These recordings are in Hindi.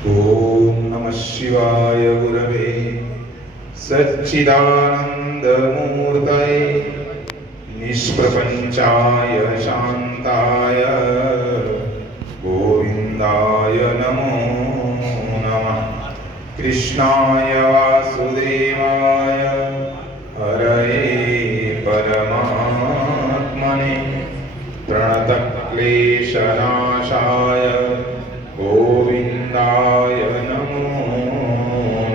ओम नमः शिवाय गुरवे सच्चिदानंदमूर्तये निष्प्रपंचाय शांताय गोविंदाय नमो नमः। कृष्णाय वासुदेवाय हरये परमात्मने प्रणतक्लेशनाशाय गोविंदाय नमो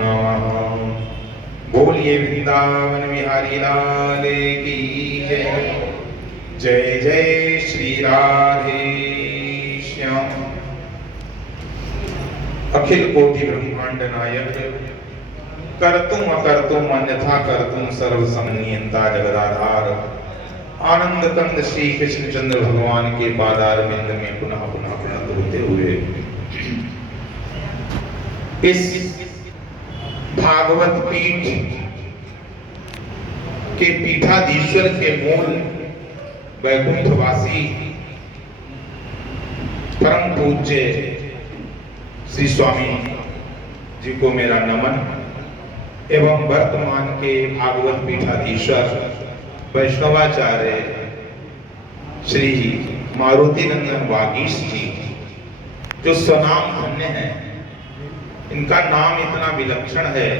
नमः। बोलिए वृंदावन बिहारी लाल की जय। जय जय श्री राधे श्याम। अखिल कोटि ब्रह्मांड नायक कर्तुम अकर्तुम अन्यथा कर्तुम सर्व समन्विता जगदाधार आनंद कंद श्री कृष्ण चंद्र भगवान के पादार बिंद में पुनः पुनः प्रणत होते हुए इस भागवत पीठ के पीठाधीश्वर के मूल वैकुंठवासी परम पूज्य श्री स्वामी जी को मेरा नमन एवं वर्तमान के भागवत पीठाधीश्वर वैष्णवाचार्य श्री मारुति नंदन वागीश जी जो स्वनाम धन्य हैं। इनका नाम इतना विलक्षण है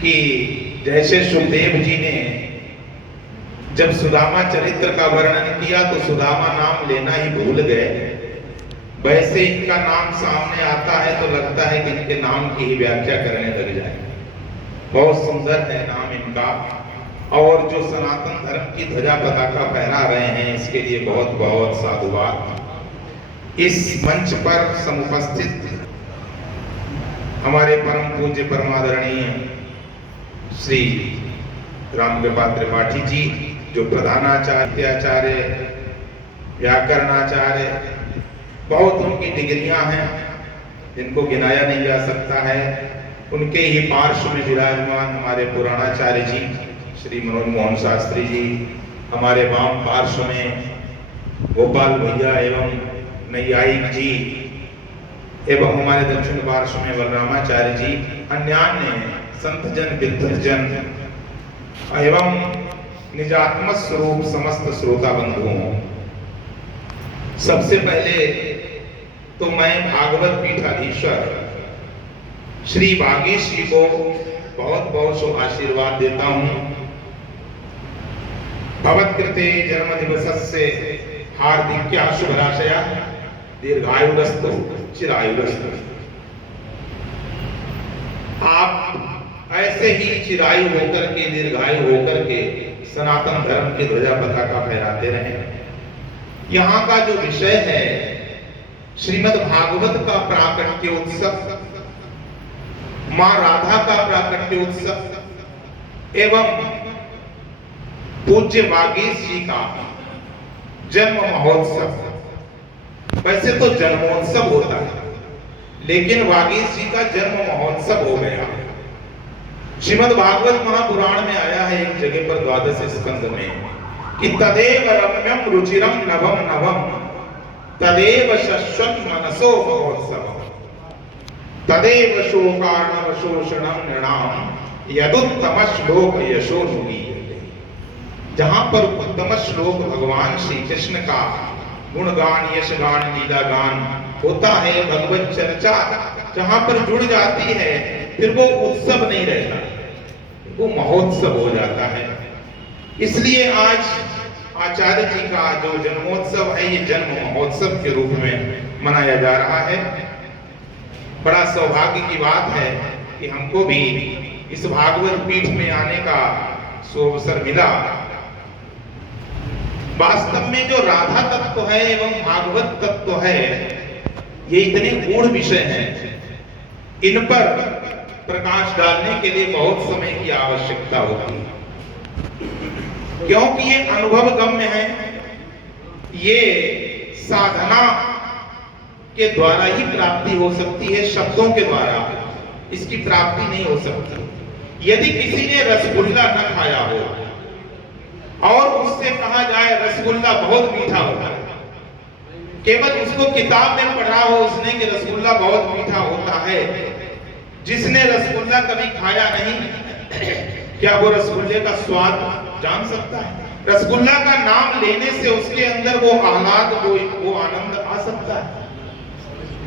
कि जैसे सुखदेव जी ने जब सुदामा चरित्र का वर्णन किया तो सुदामा नाम लेना ही भूल गए, वैसे इनका नाम सामने आता है तो लगता है कि इनके नाम की ही व्याख्या करने लग जाए। बहुत सुंदर है नाम इनका और जो सनातन धर्म की ध्वजा पताका फहरा रहे हैं इसके लिए बहुत बहुत साधुवाद। इस मंच पर समुपस्थित हमारे परम पूज्य परमादरणीय श्री रामकृपा त्रिपाठी जी जो प्रधानाचार्य व्याकरणाचार्य, बहुत उनकी डिग्रियां हैं जिनको गिनाया नहीं जा सकता है। उनके ही पार्श्व में विराजमान हमारे पुराणाचार्य जी श्री मनोज मोहन शास्त्री जी, हमारे वाम पार्श्व में गोपाल भैया एवं नैयायिक जी एवं हमारे दक्षिण पार्श्व में बलरामाचार्य जी, अन्यान्य संत जन विद्वजन एवं निजात्म स्वरूप समस्त श्रोता बंधुओं, सबसे पहले तो मैं भागवत पीठाधीश्वर श्री वागीश जी को बहुत बहुत शुभ आशीर्वाद देता हूं। भवत्कृते जन्म दिवसस्य हार्दिक्या शुभराशया दीर्घायुरस्तु चिरायुरस्तु। आप ऐसे ही चिरायु होकर के दीर्घायु होकर के सनातन धर्म की ध्वजा पताका फहराते रहें। यहाँ का जो विषय है श्रीमद् भागवत का प्राकट्य उत्सव, माँ राधा का प्राकट्य उत्सव एवं पूज्य वागीश जी का जन्म महोत्सव। वैसे तो जन्मोत्सव होता है लेकिन वागीश जी का जन्म महोत्सव हो गया। श्रीमद् भागवत महापुराण में आया है एक जगह पर 12 स्कंद में कि तदेव रम्यम रुचिरम नभम नभम तदेव शश्वत मनसो महोत्सव तदेव शोकार्णव शोषणम नृणाम यदुत्तम श्लोक यशो नुगीयते। जहां पर उत्तम श्लोक भगवान श्री कृष्ण का गुणगान यशगान लीलागान होता है, भगवत चर्चा जहां पर जुड़ जाती है फिर वो उत्सव नहीं रहता, वो महोत्सव हो जाता है। इसलिए आज आचार्य जी का जो जन्मोत्सव है ये जन्म महोत्सव के रूप में मनाया जा रहा है। बड़ा सौभाग्य की बात है कि हमको भी इस भागवत पीठ में आने का सुअवसर मिला। वास्तव में जो राधा तत्व है एवं भागवत तत्व है ये इतने गूढ़ विषय हैं, इन पर प्रकाश डालने के लिए बहुत समय की आवश्यकता होती है क्योंकि ये अनुभव गम्य है। ये साधना के द्वारा ही प्राप्ति हो सकती है, शब्दों के द्वारा इसकी प्राप्ति नहीं हो सकती। यदि किसी ने रसगुल्ला न खाया हो और उससे कहा जाए रसगुल्ला बहुत मीठा होता है, केवल उसको किताब में पढ़ा हो उसने कि रसगुल्ला बहुत मीठा होता है, जिसने रसगुल्ला कभी खाया नहीं क्या वो रसगुल्ले का स्वाद जान सकता है? रसगुल्ला का नाम लेने से उसके अंदर वो आह्लाद, वो आनंद आ सकता है?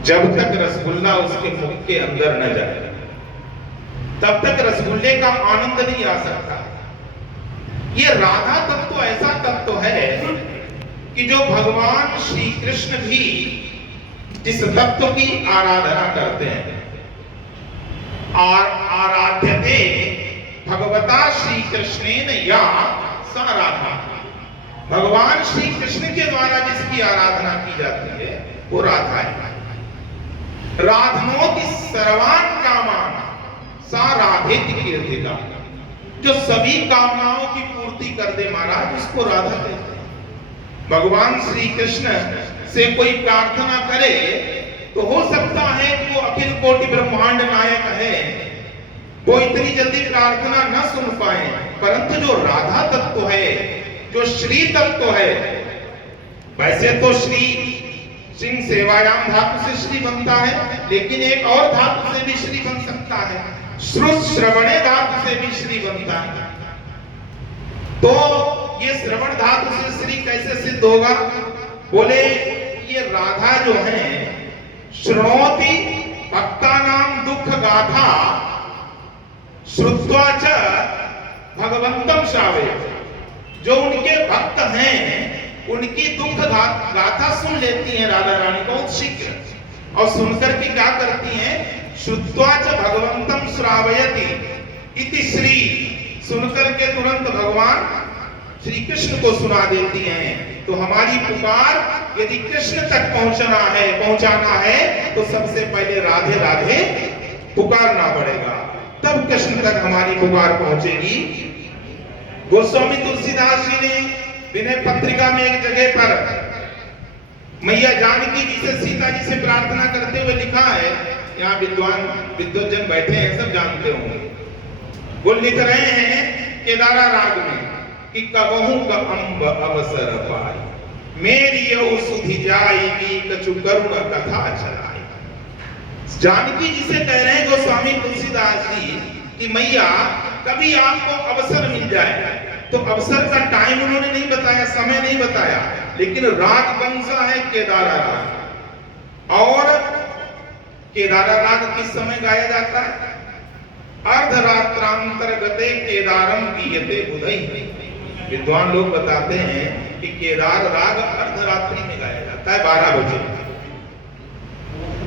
जब तक रसगुल्ला उसके मुख के अंदर न जाए तब तक रसगुल्ले का आनंद नहीं आ सकता। ये राधा तत्व ऐसा तत्व है कि जो भगवान श्री कृष्ण भी जिस तत्व की आराधना करते हैं, और आराध्यते भगवता श्री कृष्णेन या सा राधा, भगवान श्री कृष्ण के द्वारा जिसकी आराधना की जाती है वो राधा है। राधनोति सर्वान कामान सा राधेति कीर्तिता, जो सभी कामनाओं की पूर्ति कर दे महाराज, उसको राधा कहते हैं। भगवान श्री कृष्ण से कोई प्रार्थना करे तो हो सकता है कि वो अखिल कोटि ब्रह्मांड नायक है, वो इतनी जल्दी प्रार्थना न सुन पाए, परंतु जो राधा तत्व है, जो श्री तत्व है, वैसे तो श्री सिंह सेवायाम धातु से श्री बनता है, लेकिन एक और धातु से भी श्री बन सकता है, श्रुत श्रवणे धातु से भी श्री बनता है। तो ये श्रवण धातु से श्री कैसे सिद्ध होगा? बोले ये राधा जो है श्रृणोति भक्तानां दुख गाथा श्रुत्वा च भगवंतम श्रावे, जो उनके भक्त हैं उनकी दुख गाथा सुन लेती हैं राधा रानी बहुत शीघ्र, और सुनकर के क्या करती हैं? श्रुत्वा च भगवंतम श्रावयति इति श्री, सुनकर के तुरंत भगवान श्री कृष्ण को सुना देती हैं। तो हमारी पुकार यदि कृष्ण तक पहुंचाना है तो सबसे पहले राधे राधे पुकारना पड़ेगा, तब कृष्ण तक हमारी पुकार पहुंचेगी। गोस्वामी तुलसीदास जी ने विनय पत्रिका में एक जगह पर मैया जानकी जी से सीता जी से प्रार्थना करते हुए लिखा है, यहाँ विद्वजन बैठे हैं सब जानते होंगे, वो लिख रहे हैं केदारा राग में कि कबहू का अम्ब अवसर पाई, मेरी यौ सुधि जाएगी कछु करुण कथा चलाई। जानकी जी से कह रहे हैं गोस्वामी तुलसीदास जी कि मैया कभी आपको अवसर मिल जाए, तो अवसर का टाइम उन्होंने नहीं बताया, समय नहीं बताया, लेकिन राग कौन सा है? केदारा राग। और केदारा राग किस समय गाया जाता है? अर्धरात्रांतरगते केदारम गीयते बुधई। विद्वान लोग बताते हैं कि केदार राग अर्धरात्रि में गाया जाता है 12 बजे।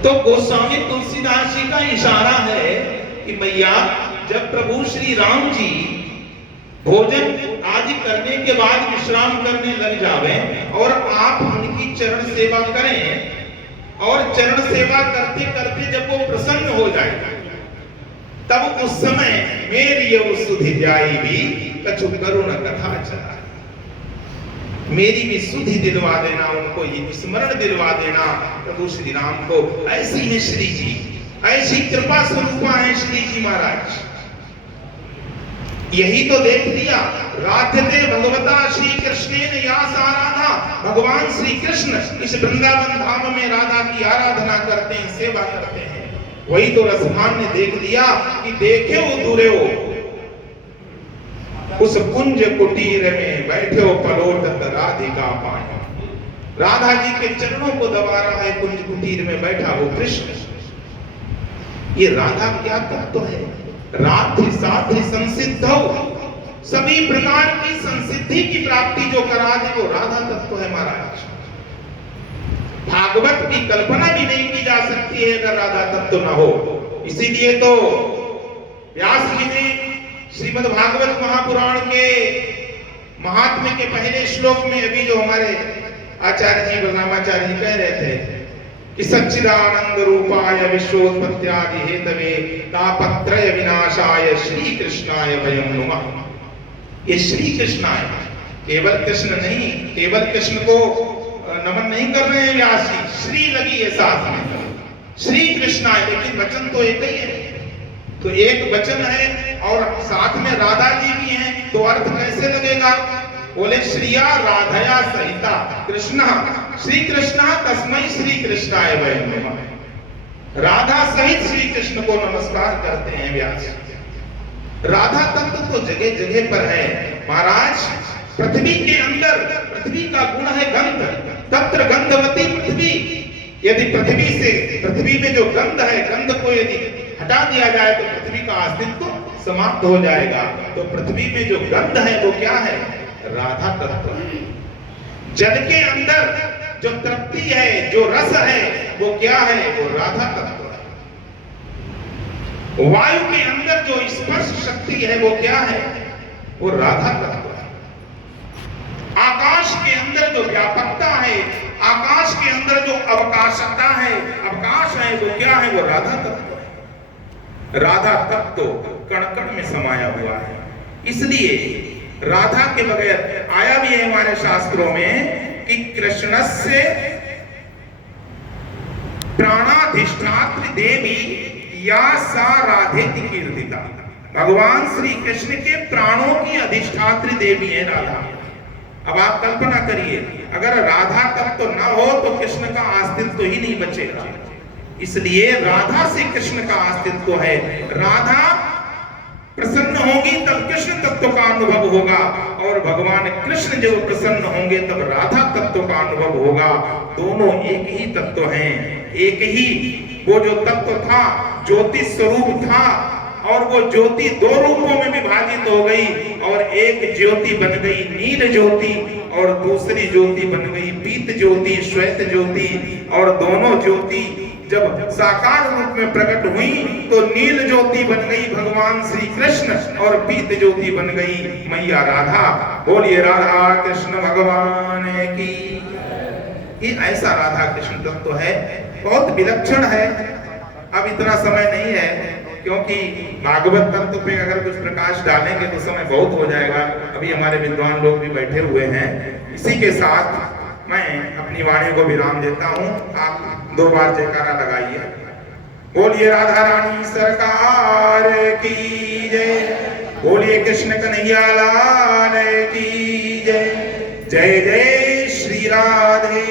तो गोस्वामी तुलसीदास जी का इशारा है कि मैया जब प्रभु श्री राम जी भोजन आदि करने के बाद विश्राम करने लग जावे और आप उनकी चरण सेवा करें, और चरण सेवा करते करते जब वो प्रसन्न हो जाए तब उस समय मेरी यौ सुधि जाई भी कछु करुण कथा चलाई, मेरी भी सुधि दिलवा देना, उनको ये स्मरण दिलवा देना प्रभु श्री राम को। ऐसी है श्री जी, ऐसी कृपा स्वरूपा है श्री जी महाराज। यही तो देख लिया, राध्यते भगवता श्री कृष्णेन या सा राधा, भगवान श्री कृष्ण इस वृंदावन धाम में राधा की आराधना करते हैं, सेवा करते हैं। वही तो रसभान ने देख लिया कि देखे वो दूरे हो, उस कुंज कुटीर में बैठे हो पलोटत राधिका पाए। राधा जी के चरणों को दबा रहा है कुंज कुटीर में बैठा वो कृष्ण। ये राधा क्या तत्व है? राधि साधि संसिद्धौ, सभी प्रकार की संसिद्धि की प्राप्ति जो करा दे वो राधा तत्व है महाराज। भागवत की कल्पना भी नहीं की जा सकती है अगर राधा तत्व न हो। इसीलिए तो व्यास जी ने श्रीमद् भागवत महापुराण के महात्म्य के पहले श्लोक में अभी जो हमारे आचार्य जी बलरामाचार्य जी कह रहे थे कि सच्चिदानंद रूपाय विश्वोत्पत्त्यादि हेतवे तापत्रय विनाशाय श्री कृष्णाय वयं नुमः। ये श्री कृष्णाय, केवल कृष्ण नहीं, केवल कृष्ण को नमन नहीं कर रहे हैं व्यास जी, श्री लगी है साथ में, श्री कृष्णाय, लेकिन वचन तो एक ही है। तो एक वचन है और साथ में राधा जी भी हैं, तो अर्थ कैसे लगेगा? बोले श्रिया राधया सहिता कृष्ण श्री कृष्ण तस्मै श्री कृष्णाय वयं नमः। राधा सहित श्री कृष्ण को नमस्कार करते हैं व्यास। राधा तत्व तो जगह जगह पर है महाराज। पृथ्वी के अंदर, पृथ्वी का गुण है गंध, तत्र गंधवती पृथ्वी। यदि पृथ्वी से, पृथ्वी में जो गंध है, गंध को यदि हटा दिया जाए तो पृथ्वी का अस्तित्व समाप्त हो जाएगा। तो पृथ्वी में जो गंध है वो क्या है? राधा तत्व है। जल के अंदर जो तृप्ति है, जो रस है, वो क्या है? वो राधा तत्व है। वायु के अंदर जो स्पर्श शक्ति है वो क्या है? वो राधा तत्व है। आकाश के अंदर जो व्यापकता है, आकाश के अंदर जो अवकाशता है, अवकाश है, वो क्या है? वो राधा तत्व है। राधा तत्व कण कण में समाया हुआ है। इसलिए राधा के बगैर, आया भी है हमारे शास्त्रों में कि कृष्णस्य प्राणाधिष्ठात्री देवी या सा राधेति कीर्तिता। भगवान श्री कृष्ण के प्राणों की अधिष्ठात्री देवी है राधा। अब आप कल्पना करिए, अगर राधा तत्व न हो तो कृष्ण का अस्तित्व ही नहीं बचेगा। इसलिए राधा से कृष्ण का अस्तित्व है। राधा प्रसन्न होगी तब कृष्ण तत्व का अनुभव होगा, और भगवान कृष्ण जब प्रसन्न होंगे तब राधा तत्व का अनुभव होगा। दोनों एक ही तत्व हैं, एक ही। वो जो तत्व था ज्योति स्वरूप था, और वो ज्योति दो रूपों में विभाजित हो गई, और एक ज्योति बन गई नील ज्योति, और दूसरी ज्योति बन गई पीत ज्योति, श्वेत ज्योति। और दोनों ज्योति जब साकार रूप में प्रकट हुई तो नील ज्योति बन गई भगवान श्री कृष्ण, और पीत ज्योति बन गई मैया राधा। बोलिए राधा कृष्ण भगवान की। ये ऐसा राधा कृष्ण तत्व है, बहुत विलक्षण है। अब इतना समय नहीं है, क्योंकि भागवत तत्व पे अगर कुछ प्रकाश डालेंगे तो समय बहुत हो जाएगा। अभी हमारे विद्वान लोग भी बैठे हुए हैं। इसी के साथ मैं अपनी वाणी को विराम देता हूँ। आप 2 बार जयकारा लगाइए। बोलिए राधा रानी सरकार की जय। बोलिए कृष्ण कन्हैया लाल की जय। जय जय श्री राधे।